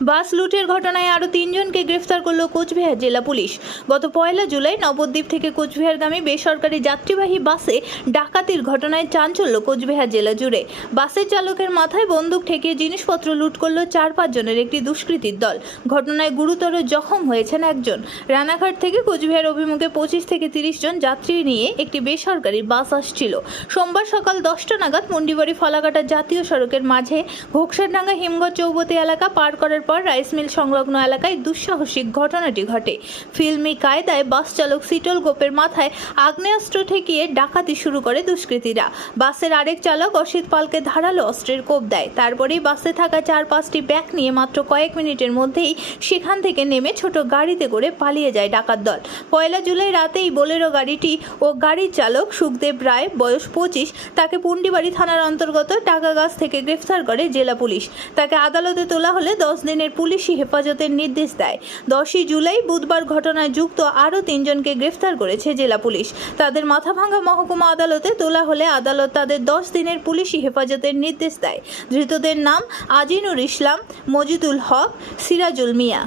বাস লুটের ঘটনায় আরও তিনজনকে গ্রেফতার করল কোচবিহার জেলা পুলিশ। গত 1 জুলাই নবদ্বীপ থেকে কোচবিহারগামী বেসরকারি যাত্রীবাহী বাসে ডাকাতির ঘটনায় চাঞ্চল্য কোচবিহার জেলা জুড়ে। বাসের চালকের মাথায় বন্দুক ঠেকিয়ে জিনিসপত্র লুট করল 4-5 জনের একটি দুষ্কৃতীর দল। ঘটনায় গুরুতর জখম হয়েছেন একজন। রানাঘাট থেকে কোচবিহার অভিমুখে 25 থেকে 30 জন যাত্রী নিয়ে একটি বেসরকারি বাস আসছিল। সোমবার সকাল 10টা নাগাদ মুন্ডিবাড়ি ফলাকাটা জাতীয় সড়কের মাঝে ঘোকসারডাঙ্গা হিমঘর চৌবতী এলাকা পার করার পর রাইস মিল সংলগ্ন এলাকায় দুঃসাহসিক ঘটনাটি ঘটে। ফিল্মি কায়দায় বাস চালক সিটল গোপের মাথায় আগ্নেয়াস্ত্র ঠেকিয়ে ডাকাতি শুরু করে দুষ্কৃতীরা। বাসের আরেক চালক অসিত পালকে ধারালো অস্ত্রের কোপ দেয়। তারপরেই বাসে থাকা 4-5টি ব্যাগ নিয়ে মাত্র কয়েক মিনিটের মধ্যেই সেখান থেকে নেমে ছোট গাড়িতে করে পালিয়ে যায় ডাকাত দল। 1 জুলাই রাতেই বোলেরো গাড়িটি ও গাড়ির চালক সুখদেব রায়, বয়স 25, তাকে পুন্ডিবাড়ি থানার অন্তর্গত টাকাগাছ থেকে গ্রেফতার করে জেলা পুলিশ। তাকে আদালতে তোলা হলে 10 দিনের পুলিশি হেফাজতের নির্দেশ দেয়। 10 জুলাই বুধবার ঘটনায় যুক্ত আরও 3 জনকে গ্রেফতার করেছে জেলা পুলিশ। তাদের মাথাভাঙ্গা মহকুমা আদালতে তোলা হলে আদালত তাদের 10 দিনের পুলিশি হেফাজতের নির্দেশ দেয়। ধৃতদের নাম আজিনুর ইসলাম, মজিদুল হক, সিরাজুল মিয়া।